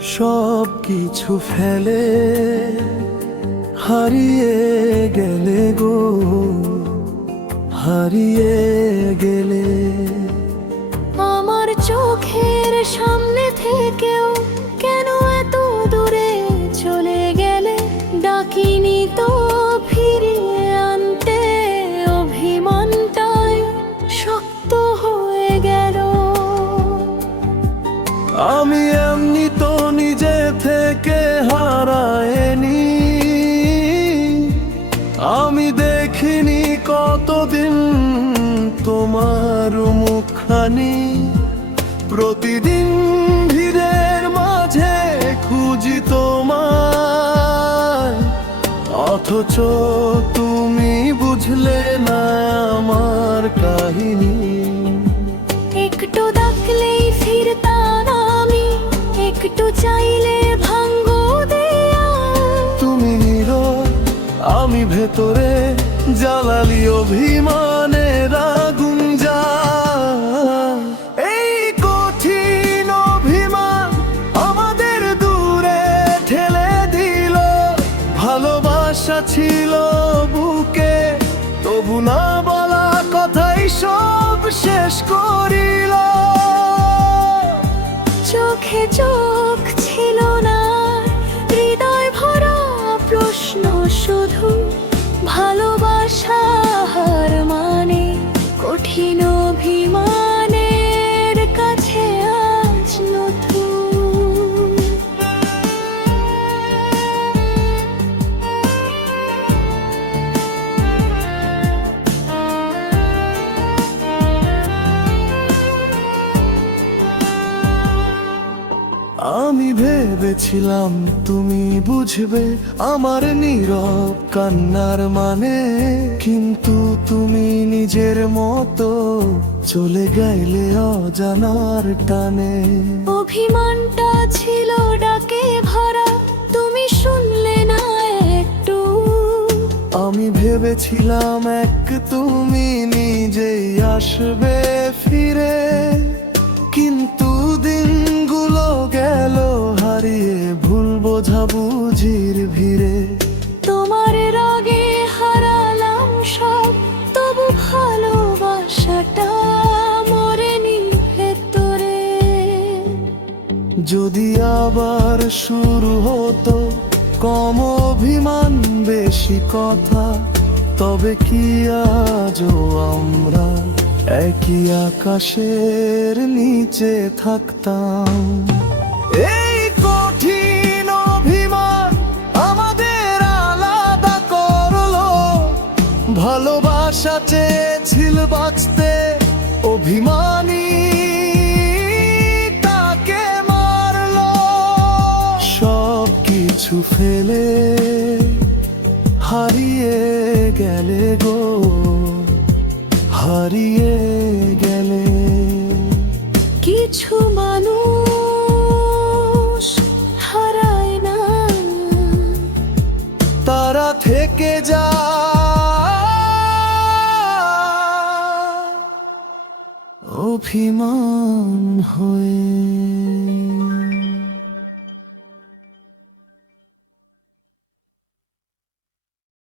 সব কিছু ফেলে হারিয়ে গেলে গো হারিয়ে গেলে। আমার চোখের সামনে থেকেও কেন এত দূরে চলে গেলে? ডাকিনি তো ফিরিয়ে আনতে অভিমানটাই শক্ত হয়ে গেল। আমি এমনি তো থেকে হারায়নি। আমি দেখিনি কতদিন তোমার মুখখানি। প্রতিদিন ভিড়ের মাঝে খুঁজি তোমায়। অথচ তুমি বুঝলে না আমার কাহিনী। আমি ভেতরে জ্বালালি অভিমানের আগুন যা। এই কঠিন অভিমান আমাদের দূরে ঠেলে দিল। ভালোবাসা ছিল বুকে, তবু না বলা কথাই সব শেষ করিল। চোখে চোখ ছিল না, হৃদয় ভরা প্রশ্ন শুধু ভেবেছিলাম তুমি বুঝবে আমার নীরব কান্নার মানে। কিন্তু তুমি নিজের মতো চলে গেলে অজানার টানে। অভিমানটা ছিল ডাকে ভরা তুমি শুনলে না একটু। আমি ভেবেছিলাম এক তুমি নিজেই আসবে। ভুল বোঝা বুঝির ভিড়ে। তোমার রাগে হারালাম সব তবু ভালোবাসাটা মরেনি ভেতরে। যদি আবার শুরু হতো কম অভিমান বেশি কথা তবে কি আজও আমরা একই আকাশের নিচে থাকতাম? ভালোবাসা চেয়েছিল বাঁচতে অভিমানী। তাকে মারলো সব কিছু ফেলে। হারিয়ে গেলে গো, হারিয়ে গেলে। কিছু মানুষ অভিমান হয়ে